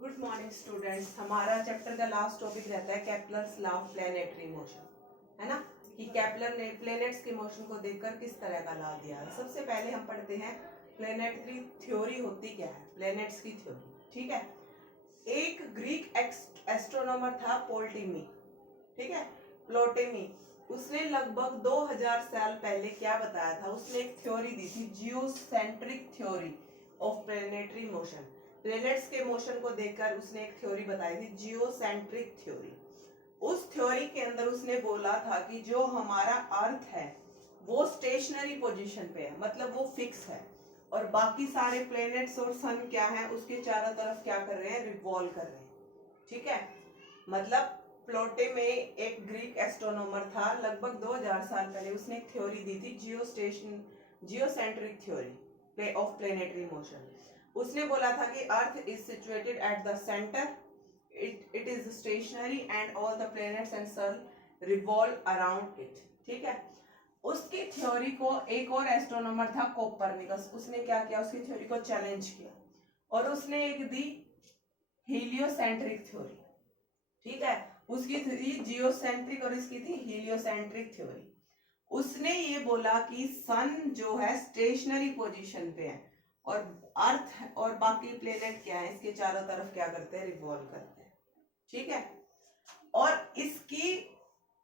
Good morning students. हमारा chapter का last topic रहता है Kepler's law of planetary motion, है ना, कि केपलर ने प्लैनेट्स के मोशन को देखकर किस तरह का लॉ दिया है। सबसे पहले हम पढ़ते हैं प्लैनेटरी थ्योरी होती क्या है, प्लैनेट्स की थ्योरी। ठीक है, एक ग्रीक एस्ट्रोनॉमर था पोल्टेमी, ठीक है, प्लोटेमी। उसने लगभग 2000 साल पहले क्या बताया था, उसने एक थ्योरी दी थी, geocentric theory of planetary motion. Planets के मोशन को देखकर उसने एक थ्योरी बताई थी, जियोसेंट्रिक थ्योरी। उस थ्योरी के अंदर उसने बोला था कि जो हमारा अर्थ है वो स्टेशनरी पोजीशन पे है, मतलब वो फिक्स है, और बाकी सारे प्लैनेट्स और सन क्या है, उसके चारों तरफ क्या कर रहे हैं, रिवॉल्व कर रहे हैं। ठीक है, मतलब प्लोटे में एक ग्रीक एस्ट्रोनॉमर था, लगभग 2000 साल पहले उसने एक थ्योरी दी थी, geocentric theory of planetary motion. उसने बोला था कि earth is situated at the centre, it is stationary and all the planets and sun revolve around it. ठीक है, उसकी थ्योरी को एक और एस्ट्रोनॉमर था कोपरनिकस, उसने क्या किया, उसकी थ्योरी को चैलेंज किया और उसने एक दी हीलियोसेंट्रिक थ्योरी। ठीक है, उसकी थी जियोसेंट्रिक और इसकी थी हीलियोसेंट्रिक थ्योरी। उसने ये बोला कि सन जो है स्टेशनरी पोजीशन पे है और अर्थ और बाकी प्लेनेट क्या है, इसके चारों तरफ क्या करते हैं, रिवॉल्व करते हैं। ठीक है, और इसकी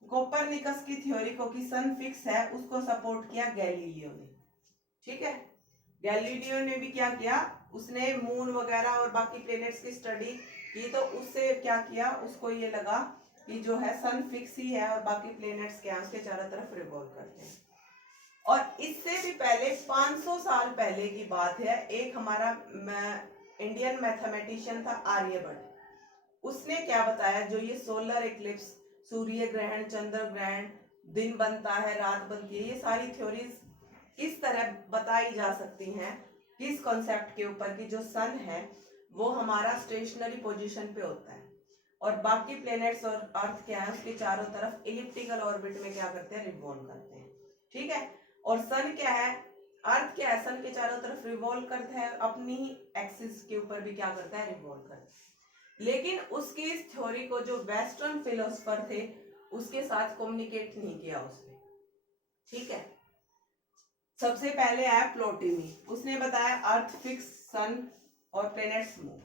कोपरनिकस की थ्योरी को कि सन फिक्स है, उसको सपोर्ट किया गैलीलियो ने। ठीक है, गैलीलियो ने भी क्या किया, उसने मून वगैरह और बाकी प्लेनेट्स की स्टडी की, तो उससे क्या किया, उसको ये लगा कि जो है सन फिक्स ही है और बाकी प्लेनेट्स क्या है, उसके चारों तरफ रिवॉल्व करते हैं। और इससे भी पहले 500 साल पहले की बात है, एक हमारा इंडियन मैथमेटिशियन था आर्यभट्ट। उसने क्या बताया, जो ये सोलर इक्लिप्स, सूर्य ग्रहण, चंद्र ग्रहण, दिन बनता है, रात बनती है, ये सारी थ्योरीज किस तरह बताई जा सकती हैं, किस कॉन्सेप्ट के ऊपर, कि जो सन है वो हमारा स्टेशनरी पोजीशन पे होता है और बाकी प्लैनेट्स और अर्थ क्या है, उसके चारों तरफ इलिप्टिकल ऑर्बिट में क्या करते हैं, रिवॉल्व करते हैं। ठीक है, और सन क्या है, अर्थ क्या है, सन के चारों तरफ रिवॉल्व करता है, अपनी ही एक्सिस के ऊपर भी क्या करता है, रिवॉल्व करता है। लेकिन उसकी इस थ्योरी को जो वेस्टर्न फिलोसफर थे उसके साथ कम्युनिकेट नहीं किया उसने। ठीक है, सबसे पहले आया प्लोटेमी, उसने बताया अर्थ फिक्स, सन और प्लैनेट्स मूव।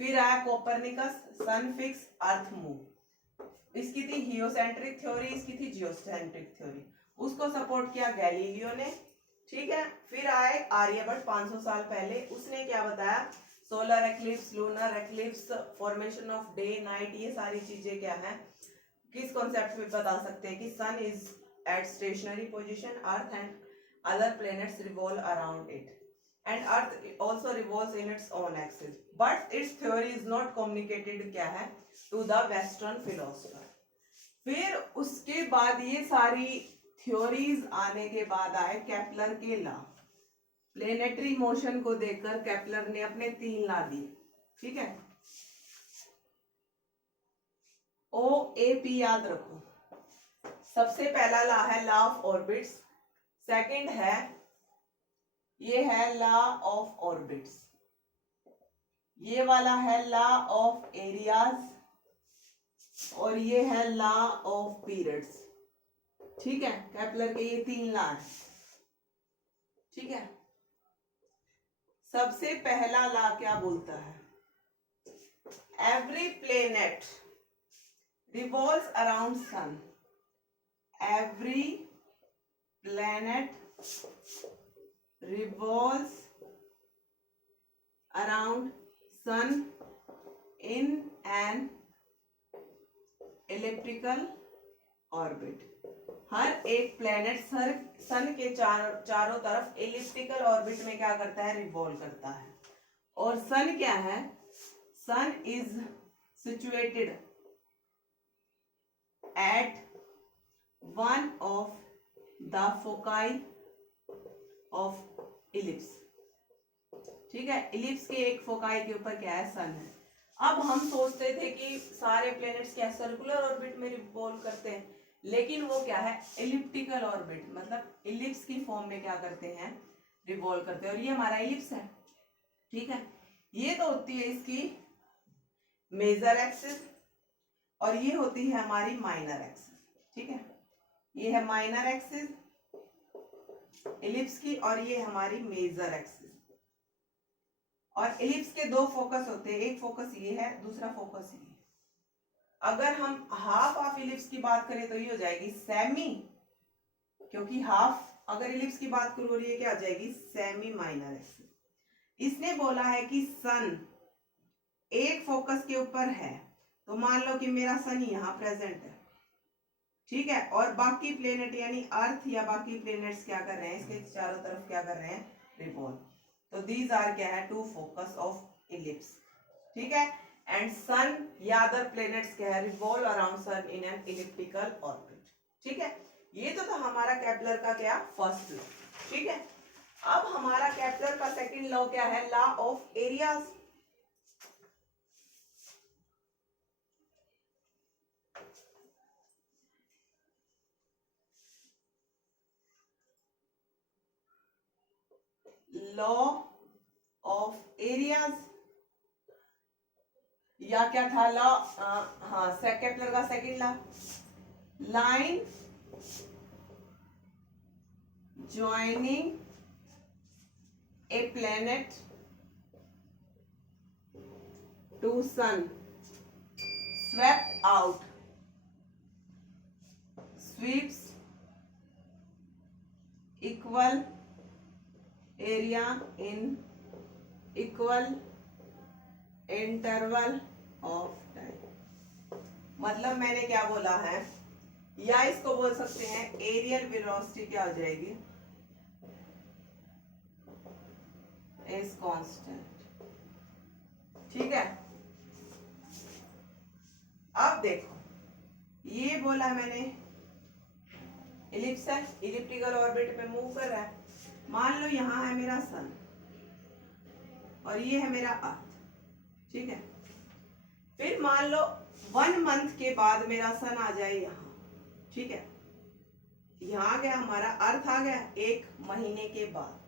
फिर आया कोपरनिकस, सन फिक्स, अर्थ मूव। इसकी थी हियोसेंट्रिक थ्योरी, इसकी थी जियोसेंट्रिक थ्योरी, उसको सपोर्ट किया गैलीलियो ने। ठीक है, फिर आए आर्यभट्ट 500 साल पहले, उसने क्या बताया, solar eclipse, lunar eclipse, formation of day night, ये सारी चीजें क्या है, किस कॉन्सेप्ट में बता सकते हैं कि sun is at stationary position, earth and other planets revolve around it and earth also revolves in its own axis, but its theory is not communicated क्या है, to the western philosopher। फिर उसके बाद ये सारी थ्योरीज आने के बाद आए केपलर के लॉ। प्लेनेटरी मोशन को देखकर केपलर ने अपने 3 लॉ दिए। ठीक है, ओ ए पी याद रखो। सबसे पहला लॉ है लॉ ऑफ ऑर्बिट्स, सेकंड है, ये है लॉ ऑफ ऑर्बिट्स, ये वाला है लॉ ऑफ एरियाज, और ये है लॉ ऑफ पीरियड्स। ठीक है, केपलर के ये 3 लॉ हैं। ठीक है, सबसे पहला लॉ क्या बोलता है, every planet revolves around sun, every planet revolves around sun in an elliptical orbit। हर एक प्लेनेट सन के चारों तरफ एलिप्टिकल ऑर्बिट में क्या करता है, रिवॉल्व करता है। और सन क्या है, sun is situated at one of the foci of ellipse. ठीक है, इलिप्स के एक फोकाई के ऊपर क्या है, सन है। अब हम सोचते थे कि सारे प्लैनेट्स क्या सर्कुलर ऑर्बिट में रिवॉल्व करते हैं, लेकिन वो क्या है, एलिप्टिकल ऑर्बिट, मतलब इलिप्स की फॉर्म में क्या करते हैं, रिवॉल्व करते हैं, और ये हमारा इलिप्स है। ठीक है, ये तो होती है इसकी मेजर एक्सिस, और ये होती है हमारी माइनर एक्सिस। ठीक है, ये है माइनर एक्सिस इलिप्स की, और ये हमारी मेजर एक्सिस। और इलिप्स के दो फोकस होते हैं, एक फोकस ये है, दूसरा फोकस ये है। अगर हम हाफ ऑफ इलिप्स की बात करें तो ये हो जाएगी सेमी, क्योंकि हाफ अगर इलिप्स की बात करूं, ये क्या हो जाएगी, सेमी माइनर एक्सिस। इसने बोला है कि सन एक फोकस के ऊपर है, तो मान लो कि मेरा सन यहाँ प्रेजेंट है, ठीक है, और बाकी प्लेनेट यानी अर्थ या बाकी प्लेनेट्स क्या कर रहे हैं, इसके चारों तरफ क्या कर रहे हैं, रिवॉल्व। तो दीज आर क्या है, टू फोकस ऑफ इलिप्स। ठीक है, एंड सन या अदर प्लेनेट्स क्या है, revolve around sun in an elliptical orbit. ठीक है, ये तो था हमारा केपलर का क्या, फर्स्ट लॉ। ठीक है, अब हमारा केपलर का सेकंड लॉ क्या है, law of areas. Law of areas, या क्या था लॉ, हाँ केपलर का second law, line joining a planet to sun swept out, sweeps equal area in equal interval of time। मतलब मैंने क्या बोला है, या इसको बोल सकते हैं एरियल वेलोसिटी क्या हो जाएगी, इज कांस्टेंट। ठीक है, अब देखो ये बोला मैंने इलिप्स है, इलिप्टिकल ऑर्बिट में मूव कर रहा है। मान लो यहाँ है मेरा सन और ये है मेरा अर्थ। ठीक है, फिर मान लो 1 मंथ के बाद मेरा सन आ जाए यहाँ। ठीक है, यहाँ आ गया हमारा अर्थ, आ गया 1 महीने के बाद।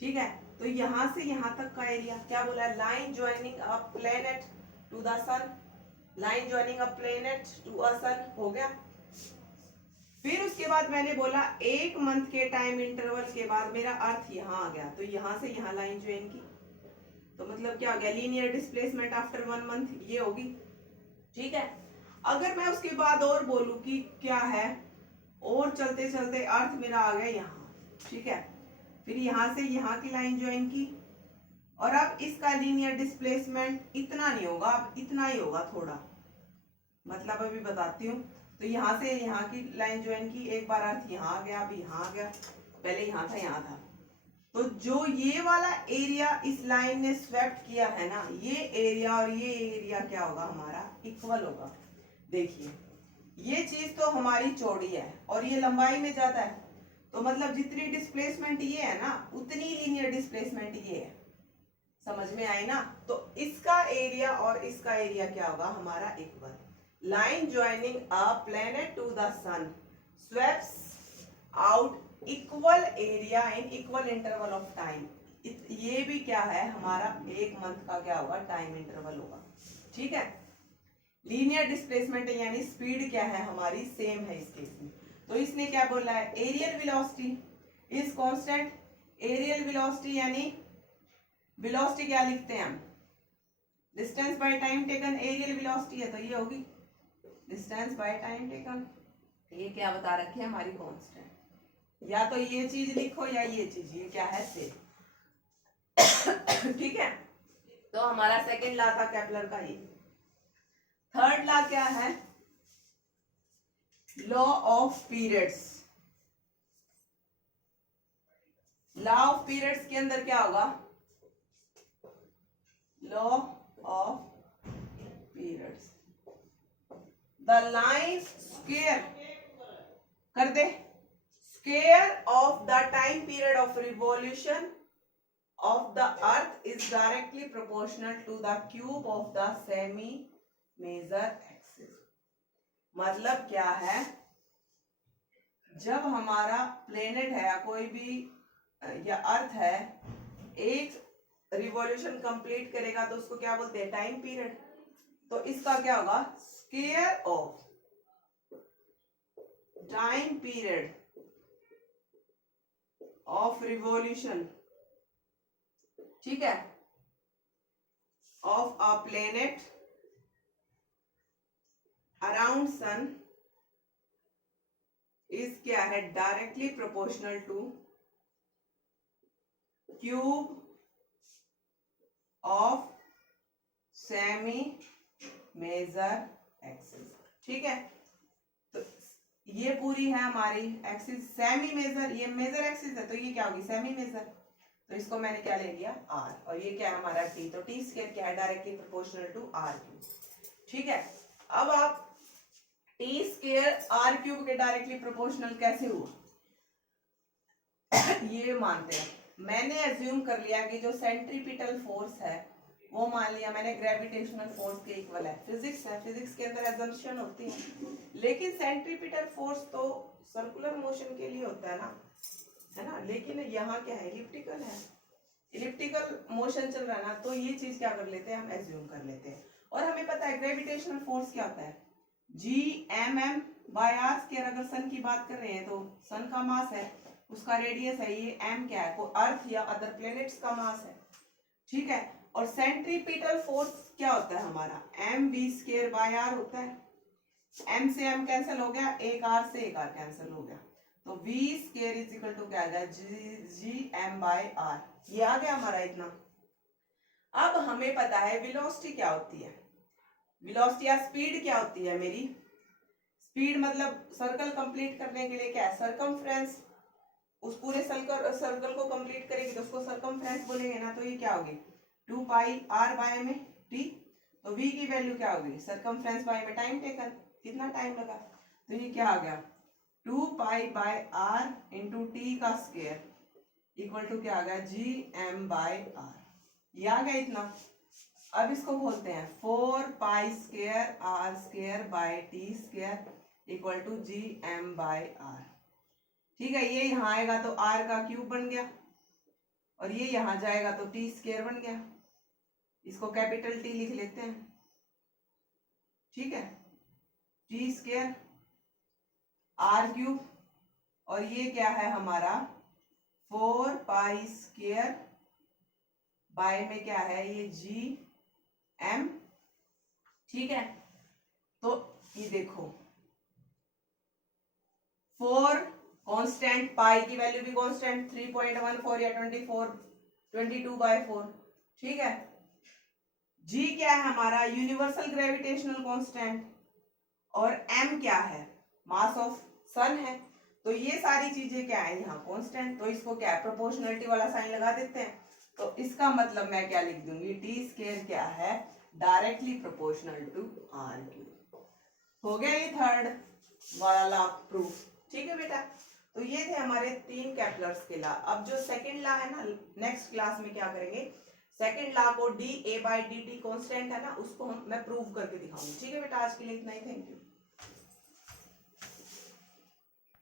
ठीक है, तो यहां से यहां तक का एरिया क्या बोला, line joining a planet to the sun, line joining a planet to a sun हो गया। फिर उसके बाद मैंने बोला 1 मंथ के टाइम इंटरवल के बाद मेरा अर्थ यहाँ आ गया, तो यहां से यहाँ लाइन ज्वाइन की, तो मतलब क्या हो गया, लीनियर डिस्प्लेसमेंट आफ्टर 1 मंथ ये होगी। ठीक है, अगर मैं उसके बाद और बोलूं कि क्या है, और चलते चलते अर्थ मेरा आ गया यहाँ। ठीक है, फिर यहां से यहाँ की लाइन ज्वाइन की, और अब इसका लीनियर डिस्प्लेसमेंट इतना नहीं होगा, अब इतना ही होगा थोड़ा, मतलब अभी बताती हूँ। तो यहाँ से यहाँ की लाइन ज्वाइन की, एक बार अर्थ यहाँ आ गया, अब यहाँ आ गया, पहले यहाँ था यहाँ था। तो जो ये वाला एरिया इस लाइन ने स्वेप्ट किया है ना, ये एरिया और ये एरिया क्या होगा, हमारा इक्वल होगा। देखिए ये चीज तो हमारी चौड़ी है और ये लंबाई में ज्यादा है, तो मतलब जितनी डिस्प्लेसमेंट ये है ना, उतनी लीनियर डिस्प्लेसमेंट ये है। समझ में आई ना, तो इसका एरिया और इसका एरिया क्या होगा, हमारा equal. Line joining a planet to the sun sweeps out equal area in equal interval of time. ये भी क्या है, हमारा 1 मंथ का क्या होगा, टाइम इंटरवल होगा। ठीक है, लीनियर डिस्प्लेसमेंट यानी स्पीड क्या है हमारी, सेम है इस केस में। तो इसने क्या बोला है, areal velocity is constant. Areal velocity यानी वेलोसिटी क्या लिखते हैं हम, distance by time taken, areal velocity है तो ये होगी डिस्टेंस बाय टाइम टेकन। ये क्या बता रखी है हमारी, कांस्टेंट। या तो ये चीज लिखो या ये चीज, ये क्या है, सेम। ठीक है, तो हमारा सेकंड लॉ था केपलर का ये। थर्ड लॉ क्या है, law of periods. Law of periods के अंदर क्या होगा, law of periods, the line square कर दे, square of the time period of revolution of the earth is directly proportional to the cube of the semi major axis। मतलब क्या है, जब हमारा प्लेनेट है कोई भी या अर्थ है, एक रिवॉल्यूशन कंप्लीट करेगा तो उसको क्या बोलते हैं, टाइम पीरियड। तो इसका क्या होगा, square of time period of revolution, ठीक है, of a planet around sun is क्या है, directly proportional to cube of semi major axis, ठीक है। तो ये पूरी है हमारी एक्सिस सेमी मेजर, ये मेजर एक्सिस है तो ये क्या होगी, सेमी मेजर। तो इसको मैंने क्या ले लिया, आर, और ये क्या है हमारा टी, तो टी स्क्वायर क्या है, directly proportional to R cube, ठीक है। अब आप टी स्क्वायर आर क्यूब के डायरेक्टली प्रोपोर्शनल कैसे हुआ ये मानते हैं। मैंने एज्यूम कर लिया कि जो सेंट्रीपिटल फोर्स है वो मान लिया मैंने ग्रेविटेशनल फोर्स के इक्वल है, फिजिक्स है, फिजिक्स के अंदर एजम्पशन होती है, लेकिन सेंट्रीपिटल फोर्स तो सर्कुलर मोशन के लिए होता है ना, लेकिन यहाँ क्या है, इलिप्टिकल है, इलिप्टिकल मोशन चल रहा है ना, तो ये चीज क्या कर लेते हैं, हम एज्यूम कर लेते हैं। और हमें पता है ग्रेविटेशनल फोर्स क्या होता है, G/m/r²। अगर सन की बात कर रहे हैं तो सन का मास है, उसका रेडियस है, ये m क्या है, कोई अर्थ या अदर प्लेनेट्स का मास है, ठीक है। और सेंट्रीपिटल फोर्स क्या होता है हमारा, mv²/r होता है, m से m कैंसिल हो गया, एक r से एक r कैंसिल हो गया, तो v² = क्या आ गया, Gm/r, ये आ गया हमारा इतना। अब हमें पता है वेलोसिटी क्या होती है, वेलोसिटी या स्पीड क्या होती है मेरी, स्पीड मतलब सर्कल कंप्लीट करने के लिए क्या है, सरकमफ्रेंस, उस पूरे सर्कल को कंप्लीट करेगी तो उसको सरकमफ्रेंस बोलेंगे ना, तो ये क्या होगी 2πr में t, तो v की वैल्यू क्या होगी, सरकमफ्रेंस बाय में टाइम टेकन, कितना टाइम लगा, तो ये क्या आ गया 2π/r × t का स्क्वायर इक्वल टू क्या आ गया, Gm/r, ये आ गया इतना। अब इसको खोलते हैं, 4π²r² = Gm/r, ठीक है। ये यहाँ आएगा तो r का क्यूब बन गया, और ये यहाँ जाएगा तो t² बन गया, इसको कैपिटल T लिख लेते हैं, ठीक है, t² r³, और ये क्या है हमारा 4π² बाय में क्या है, ये Gm, ठीक है। तो ये देखो 4 कांस्टेंट, पाई की वैल्यू भी कांस्टेंट 3.14 या 22/4, ठीक है। G क्या है हमारा, यूनिवर्सल ग्रेविटेशनल कांस्टेंट, और M क्या है, मास ऑफ सन है, तो ये सारी चीजें क्या है यहाँ कांस्टेंट, तो इसको क्या है प्रोपोर्शनलिटी वाला साइन लगा देते हैं। तो इसका मतलब मैं क्या लिख दूंगी, t² क्या है, डायरेक्टली प्रोपोर्शनल टू r³। हो गया ये थर्ड वाला प्रूफ, ठीक है बेटा। तो ये थे हमारे 3 केपलर्स के लॉ। अब जो सेकंड लॉ है ना, नेक्स्ट क्लास में क्या करेंगे, सेकंड लॉ को dA/dt कांस्टेंट है ना, उसको मैं प्रूव करके दिखाऊंगी, ठीक है बेटा। आज के लिए इतना ही, थैंक यू।